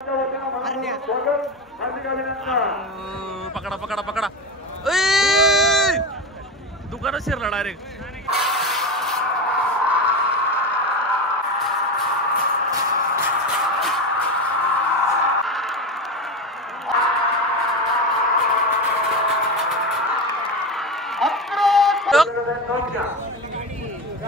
पकडा पकडा पकडा दुकानात शिरला डायरेक्ट.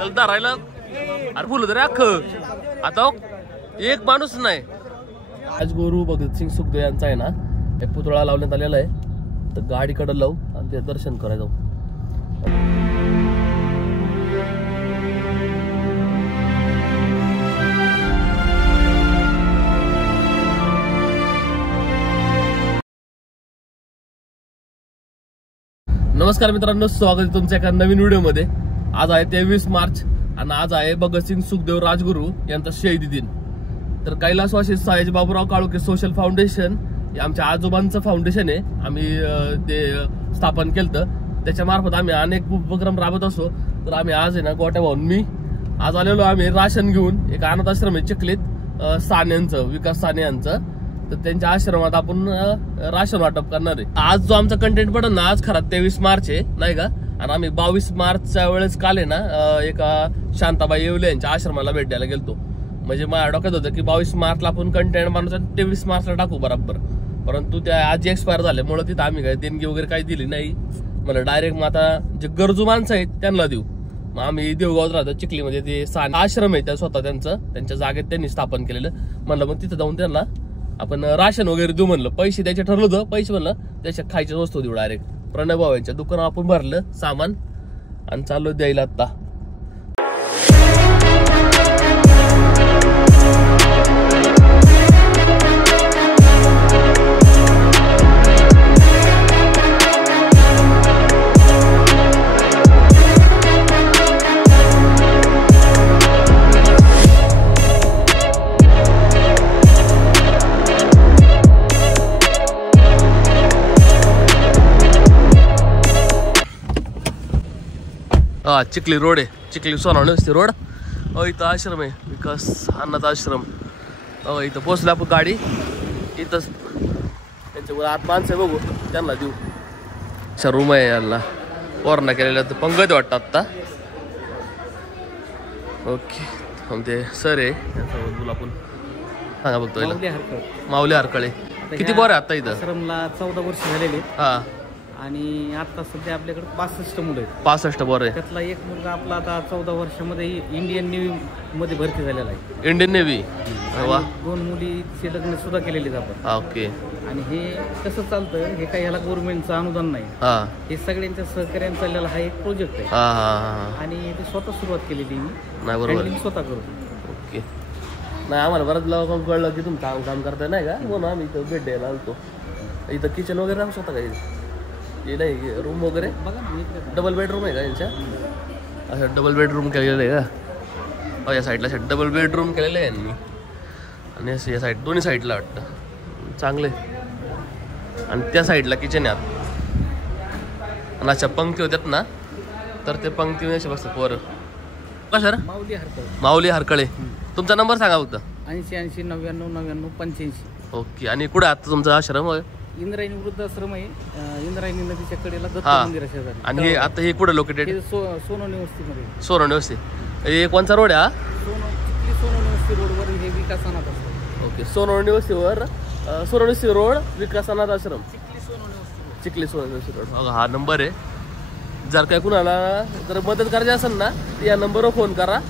चलता राहिलं अरे फुल तरी अख्ख आता एक माणूस नाही. राजगुरू भगतसिंग सुखदेव यांचा आहे ना एक पुतळा लावण्यात आलेला आहे, तर गाडीकडे लावू आणि ते दर्शन करायला जाऊ. नमस्कार मित्रांनो, स्वागत आहे तुमच्या एका नवीन व्हिडिओ मध्ये. आज आहे 23 मार्च आणि आज आहे भगतसिंग सुखदेव राजगुरू यांचा शहीदी दिन. तर कैलासवासी सयाजी बाबूराव काळुके सोशल फाउंडेशन हे आमच्या आजोबांचं फाउंडेशन आहे. आम्ही ते स्थापन केलं, त्याच्या मार्फत आम्ही अनेक उपक्रम राबवत असो. तर आम्ही आज आहे ना गोट्या भाऊन मी आज आलेलो आम्ही राशन घेऊन एक अनाथ आश्रम आहे चिखलीत सानेंचं, विकास साने यांचं. तर त्यांच्या आश्रमात आपण राशन वाटप करणार आहे. आज जो आमचा कंटेंट पडेल ना, आज खरा 23 मार्च आहे नाही का, आणि आम्ही 22 मार्चच्या वेळेस काल आहे ना एका शांताबाई येवले यांच्या आश्रमाला भेट द्यायला गेलतो. म्हणजे माझ्या डोक्यात होतं की 22 मार्चला आपण कंटेंट बनवतो, 23 मार्चला टाकू बरोबर. परंतु त्या आज एक्सपायर झाल्यामुळे तिथं आम्ही काय देणगी वगैरे काही दिली नाही. मला डायरेक्ट मग आता जे गरजू माणसं आहेत त्यांना देऊ. मग आम्ही देवगावात राहतो चिखलीमध्ये, ते आश्रम आहे त्या स्वतः त्यांच्या जागेत त्यांनी स्थापन केलेलं. म्हणलं मग तिथं जाऊन त्यांना आपण राशन वगैरे देऊ म्हणलं. पैसे द्यायचे ठरलं होतं, पैसे म्हणलं त्याच्या खायच्या वस्तू देऊ डायरेक्ट. प्रणय भाऊ यांच्या दुकानात आपण भरलं सामान आणि चाललो द्यायला आता. हा चिखली रोड आहे, चिखली सोनावणे वस्ती रोड. इथं आश्रम आहे विकास अनाथ आश्रम. इथं पोचलं आपण गाडी. इथंच त्यांच्यावर आत माणसं आहे, बघू त्यांना देऊ. अच्छा रूम आहे यांना कोरोना केलेला, तर पंगत वाटतं आत्ता. ओके ते सर आहे त्यांच्यावर तुला आपण सांगा बघतो. माऊली हरकळे. किती बरं आहे आता इथं आश्रमला 14 वर्ष झालेले. हा, आणि आता सध्या आपल्याकडे 65 मुलं आहेत. 65 बरं आहे. त्यातला एक मुलगा आपला आता 14 वर्षामध्ये इंडियन नेव्ही मध्ये भरती झालेला आहे. Indian navy. 2 मुलीचे लग्न सुद्धा केलेले आपण. ओके. आणि हे कसं चालतं, हे काही ह्याला गव्हर्नमेंटचं अनुदान नाही. हे सगळ्यांच्या सहकार्याने चाललेला हा एक प्रोजेक्ट आहे. आणि ते स्वतः सुरुवात केलेली मी. नाही बरोबर स्वतः करतो. ओके. नाही आम्हाला बरंच लोकांना कळलं की तुम्ही काम करताय नाही का, म्हणून आम्ही इथं भेट द्यायला आलतो. इथं किचन वगैरे राहू शकता काही हे नाही, रूम वगैरे बघा. डबल बेडरूम आहे का यांच्या? अच्छा डबल बेडरूम केलेलं आहे का? या साईडला डबल बेडरूम केलेलं आहे यांनी. आणि असं या साईड दोन्ही साईडला वाटतं चांगलं आहे. आणि त्या साईडला किचन आहे आत. आणि अशा पंक्ती होत्यात ना, तर ते पंक्ती असे बसतात वर. का सर? माऊली हरकळे. तुमचा नंबर सांगा फक्त. 80 90 99 85. ओके. आणि कुठे आता तुमचा आश्रम? इंद्रायणी वृद्धाश्रम आहे, इंद्रायणी नदीच्या कडेला दत्त मंदिर शेजारी. आणि आता हे कुठे लोकेटेड? सोनवणे वस्तीमध्ये. सोनवणे वस्ती. हे कोणचा रोड आहे? सोनवणे वस्ती रोडवर हे विकास अनाथ आश्रम. ओके. सोनवणे वस्तीवर सोनवणे वस्ती रोड विकास अनाथ आश्रम चिखली सोनवणे वस्ती रोड. हा नंबर आहे. जर काय कुणाला जर मदत करायची असेल ना, तर या नंबरवर फोन करा,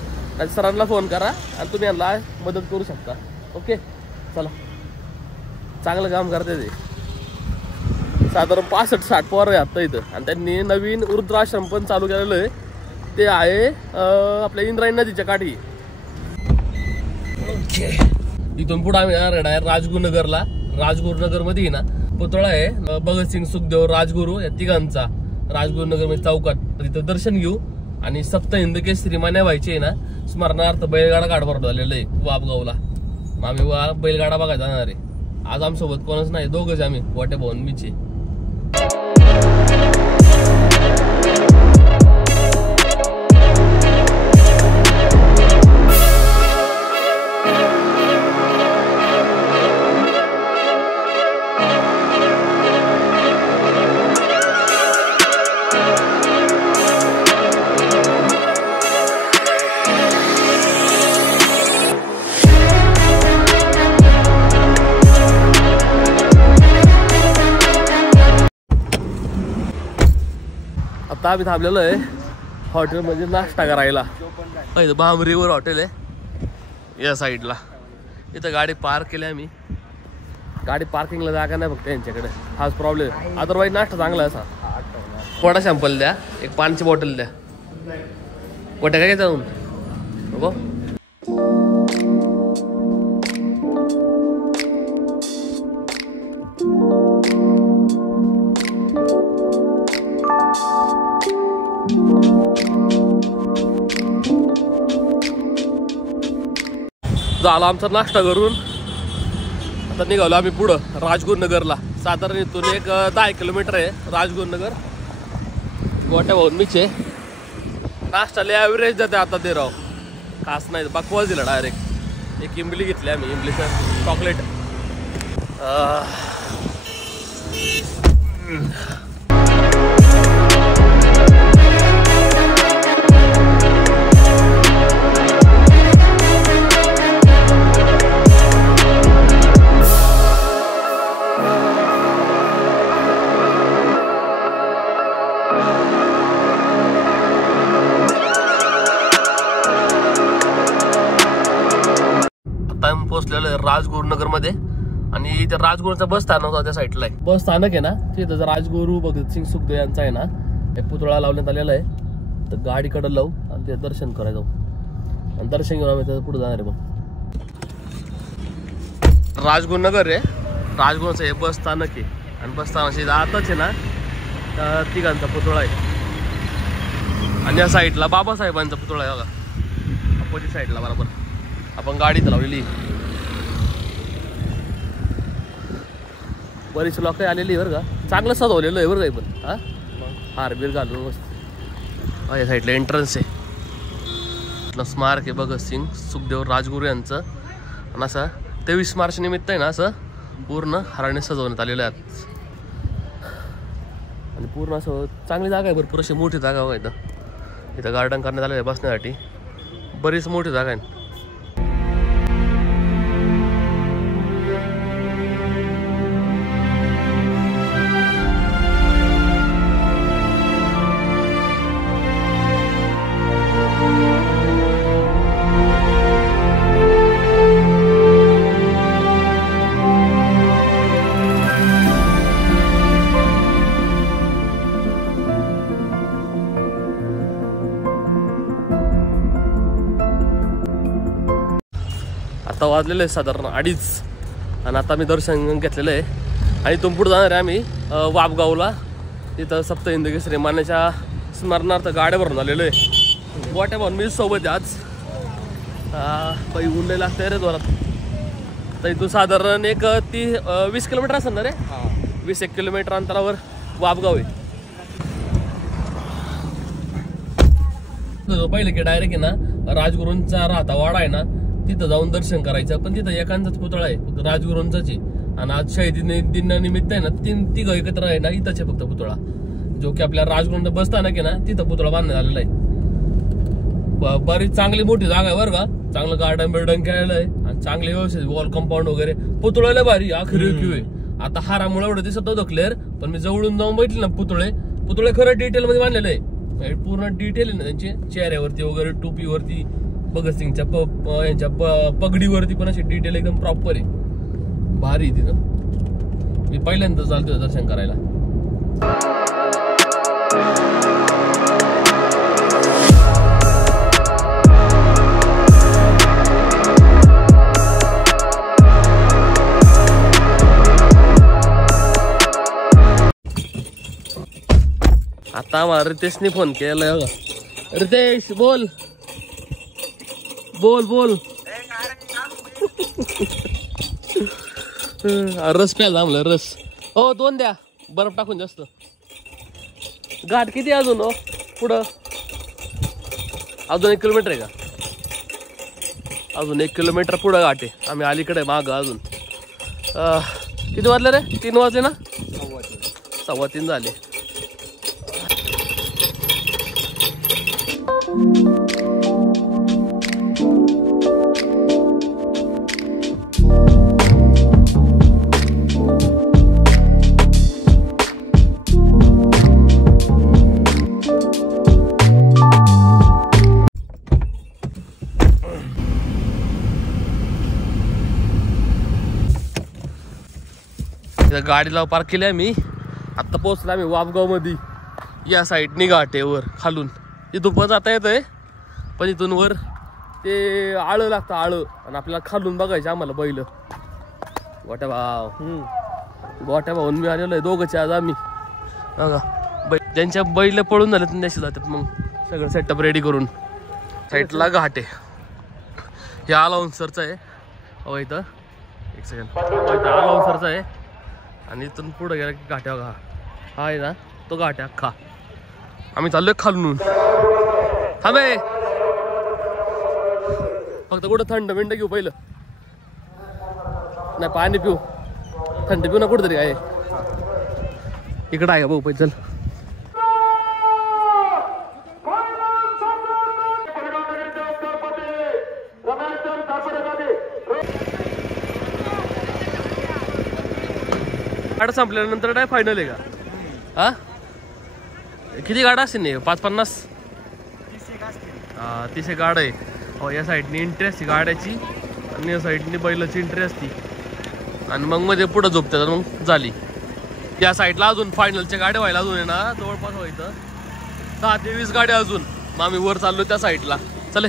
सरांना फोन करा आणि तुम्ही यांना मदत करू शकता. ओके चला. चांगलं काम करते ते. साधारण 65-60 पोरं आहे आता इथं. आणि त्यांनी नवीन वृद्धाश्रम पण चालू केलेलं आहे. ते आहे आपल्या इंद्रायणी नदीच्या काठी. ओके. इथून पुढे आम्ही राजगुरुनगरला. राजगुरुनगर मध्ये ना पुतळा आहे भगतसिंग सुखदेव राजगुरू या तिघांचा. राजगुरुनगर मध्ये चौकात तिथं दर्शन घेऊ. आणि सप्त हिंद केसरी मान्य व्हायचे ना, स्मरणार्थ बैलगाडा घाट भरवलं झालेलं आहे वापगावला. आम्ही बैलगाडा बघायला जाणार आहे. आज आमच्यासोबत कोणच नाही, दोघंच आम्ही वाटे भाऊन मीचे. आता आम्ही थांबलेलो आहे हॉटेल म्हणजे नाश्ता करायला. बांबरीवर हॉटेल आहे या साईडला. इथं गाडी पार्क केली आम्ही. गाडी पार्किंगला जागा नाही फक्त यांच्याकडे, हाच प्रॉब्लेम. अदरवाईज नाश्ता चांगला असा. पोटा सॅम्पल द्या, एक पाण्याची बॉटल द्या. पोट्या काय जाऊन बघ. झाला आमचा नाश्ता करून आता निघालो आम्ही पुढं राजगुरुनगरला. साधारण इथून एक 10 किलोमीटर आहे राजगुरुनगर. गोट्या भाऊन मीचे नाश्ताला ॲव्हरेज जाते आता ते राव, खास नाही बकवास दिला डायरेक्ट. एक इमली घेतली आम्ही, इमलीचं चॉकलेट. पोहोचलेलो आहे राजगुरुनगर मध्ये. आणि इथे राजगुरूचा बस स्थानक होता त्या साईडला आहे. बस स्थानक आहे ना तिथं राजगुरू भगतसिंग सुखदेव यांचा आहे ना एक पुतळा लावण्यात आलेला आहे. तर गाडीकडे लावू आणि ते दर्शन करायला जाऊ आणि दर्शन घेऊन आम्ही त्याचं पुढे जाणार आहे. मग राजगुरुनगर आहे, राजगुरूचं हे बस स्थानक आहे. आणि बस स्थानकाची आताच आहे ना तिघांचा पुतळा आहे. आणि या साईडला बाबासाहेबांचा पुतळा आहे बघा, अपोजिट साईडला बरोबर. आपण गाडीत लावलेली. बरीच लोक आलेली बरं का, चांगलं सजवलेलं आहे बरं काही. पण हा हारबीर घालून मस्त. या साईडला एंट्रन्स आहे. स्मारक आहे भगतसिंग सुखदेव राजगुरू यांचं. आणि असं 23 मार्च निमित्त आहे ना असं पूर्ण हाराने सजवण्यात आलेलं आहे. आणि पूर्ण असं चांगली जागा आहे, भरपूर अशी मोठी जागा आहे. इथं गार्डन करण्यात आलेलं आहे बसण्यासाठी, बरीच मोठी जागा आहे. आता वाजलेलं आहे साधारण 2:30 आणि आता मी दर्शन घेतलेलं आहे. आणि इथून पुढे जाणार आहे आम्ही वापगावला. तिथं सप्त हिंद केसरी मान्याच्या स्मरणार्थ गाड्या भरून आलेलो आहे. गोट्या भरून मी सोबत आहे आज. बाई ऊन लागतंय रे जोरात. तर इथून साधारण एक 20 किलोमीटर असेल ना रे, 20-1 किलोमीटर अंतरावर वापगाव आहे. पहिले की डायरेक्ट आहे ना राजगुरूंचा राहता वाडा आहे ना तिथं जाऊन दर्शन करायचं. पण तिथं एकांचाच पुतळा आहे फक्त राजगुरूंचाच आहे. आणि आज शहीद दिनानिमित्त आहे ना तिघं एकत्र आहे ना इथंच आहे फक्त पुतळा, जो की आपल्या राजगुरूंचा बस स्थानक आहे ना तिथं पुतळा बांधण्यात आलेला आहे. बरीच चांगली मोठी जागा आहे बरं का, चांगलं गार्डन बिल्डन केलेलं आहे आणि चांगले व्यवस्थित वॉल कंपाऊंड वगैरे. पुतळ्याला भारी आखरी क्यू आहे. आता हारामुळे एवढं दिसत होतं क्लिअर, पण मी जवळून जाऊन बघितले ना पुतळे खरं डिटेल मध्ये बांधलेलं आहे. पूर्ण डिटेल आहे ना त्यांचे, चेहऱ्यावरती वगैरे, टोपीवरती, भगतसिंगच्या यांच्या पगडीवरती पण अशी डिटेल एकदम प्रॉपर आहे. भारी तिथं. मी पहिल्यांदा चालतोय दर्शन करायला. आता मला रितेशने फोन केला बघा. रितेश बोल बोल बोल. रस प्यायला आम्हाला रस. हो 2 द्या, बर्फ टाकून जास्त. घाट किती अजून हो पुढं? अजून 1 किलोमीटर आहे का? अजून 1 किलोमीटर पुढं घाट आहे. आम्ही अलीकडे माग अजून. किती वाजले रे? 3 वाजले ना? 3:15 झाले. इथं गाडीला पार्क केली आम्ही. आत्ता पोहोचलो आम्ही वापगाव मध्ये. या साईडनी घाट आहे वर खालून. इथून पण जाता येतंय पण इथून वर ते आळं लागतं आळं. आणि आपल्याला खालून बघायचं आम्हाला बैल. गोट्या भाऊ गोट्या भाऊन मी आलेलो आहे दोघंचे आज आम्ही. बघा ज्यांच्या बैल पळून झाले त्यांच्याशी जातात मग सगळं सेटअप रेडी करून. साईडला घाट आहे. हे आलाउन्सरचं आहे. हो इथं एक सेकंड. इथं आलाउन्सरचं आहे आणि इथून पुढं गेला की घाट्या बघा. हा आहे ना तो घाट आहे अख्खा. आम्ही चाललोय खालून. थांबे फक्त कुठं थंड मिंड घेऊ पहिलं. नाही पाणी पिऊ. थंड पिऊ ना कुठंतरी आहे. इकडं आहे का भाऊ पैसे. चल गाडा संपल्यानंतर काय फायनल आहे का? हा किती गाडा असतील नाही 5-50? हा 30 गाड आहे. हो या साईडनी एंट्री असते गाड्याची आणि या साईडनी बैलाची एंट्री असती. आणि मग मध्ये पुढं झोपतात मग झाली. त्या साईडला अजून फायनलच्या गाड्या व्हायला अजून आहे ना जवळपास व्हायचं 10 ते 20 गाड्या अजून. मग आम्ही वर चाललो त्या साईडला. चले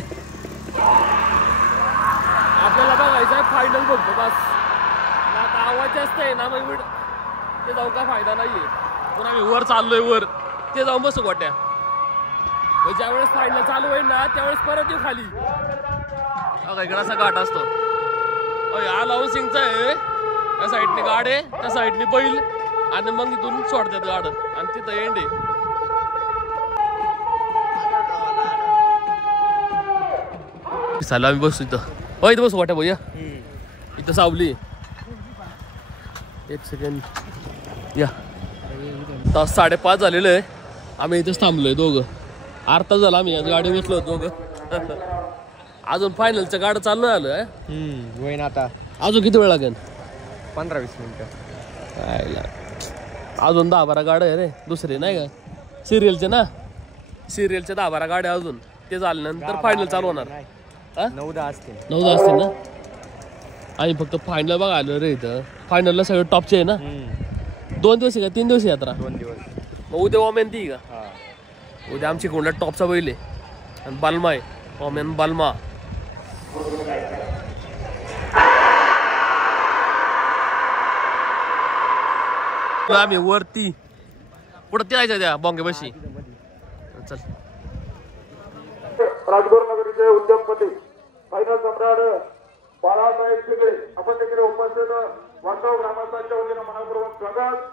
आपल्याला बघायचं आहे फायनल बघतो बस. आता आवाज जास्त आहे ना मग ते जाऊ का फायदा नाहीये. पण आम्ही वर चाललोय वर ते जाऊन बसू गोट्या. ज्यावेळेस फायनल चालू होईल ना त्यावेळेस परत येऊ खाली. इकडे असा घाट असतो. आलाउन्सिंगचा आहे. त्या साईडने गाड आहे त्या साईडने बैल आणि मग इथून सोडतात गाड आणि तिथं एंड आहे. चालू आम्ही बसतो इथं. इथं बसू गोट्या भैया. इथं सावली. एक सेकंड या. तास 5:30 झालेलं आहे. आम्ही इथेच थांबलोय दोघं. अर्धा झाला आम्ही गाडी बसलो दोघं. अजून फायनलच्या गाडं चालू आलोय. होईन आता. अजून किती वेळ लागेल? 15-20 मिनिटं. अजून 10-12 गाड्या आहे रे दुसरे नाही का सिरियलचे ना. सिरियलच्या 10-12 गाड्या अजून ते झाल्यानंतर फायनल चालू होणार. 9-10 असतील. 9-10 असतील ना. आणि फक्त फायनल बघा आलो रे इथं. फायनलला सगळं टॉपचे आहे ना. 2 दिवस आहे का 3 दिवस यात्रा? 2 दिवस. मग उद्या ओमेन ती का? उद्या आमची कोंडा टॉपचा बैल आहे आणि बालमा आहे. ओमेन बालमा. आम्ही वरती पुढं ते जायचं त्या बॉंगे बशी. चल राजगुरू नगरीचे उद्योगपती फायनल सम्राट बाळासाहेब शिगळे आपण देखील उपस्थित वासव ग्रामस्थांच्या वतीनं मनपूर्वक स्वागत.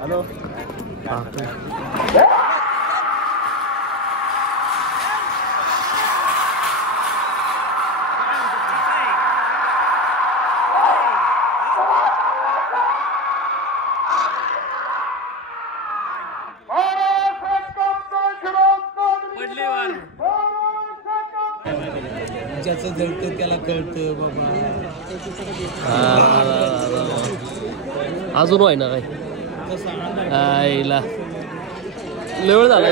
हॅलो. ज्याचं जळतं त्याला कळतं बाबा. अजून व्हाय ना काय आईला लेवळ झाला.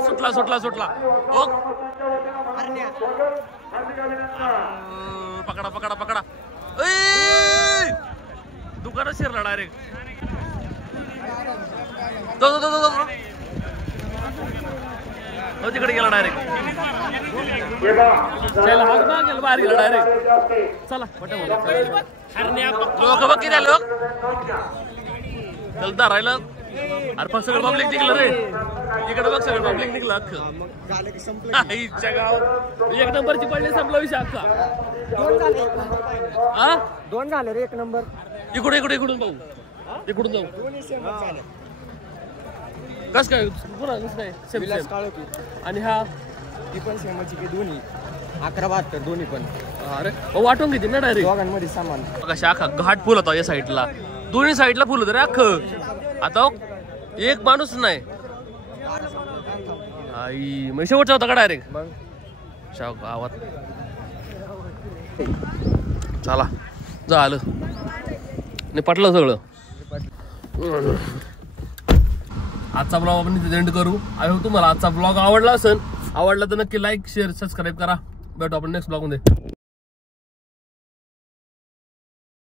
सुटला सुटला सुटला ओ पकडा पकडा पकडा दुकानात शिरला डायरेक्ट तिकडे गेला डायरेक्ट बाहेर गेला डायरेक्ट चला लोक बघ किती लोक त्याला धरायला अरे पण सगळं पब्लिक निघलं रे इकडे बघ सगळं पब्लिक निघलं अख्खं आईच्या गावात एक नंबरची पडली संपला विषय अख्खा दोन झाले रे एक नंबर इकडून इकडे इकडून पाहू इकडून जाऊ कस काय पुन्हा नाही आणि हा ती पण सेमाची की दोन्ही 11-72 दोन्ही पण अरे वाटून घेते ना डायरेक्ट दोघांमध्ये सामान कशा अख्खा घाट फुल होता या साईडला दोन्ही साईडला फुल होतं रे अख्खं आता एक माणूस नाही आई मग शेवटचा होता का डायरेक्ट मग गावात चला झालं नाही पटलं सगळं आजचा ब्लॉग आपण इथे एंड करू आय होप तुम्हाला आजचा ब्लॉग आवडला असेल आवडला तर नक्की लाईक शेअर सबस्क्राईब करा भेटू आपण नेक्स्ट ब्लॉग मध्ये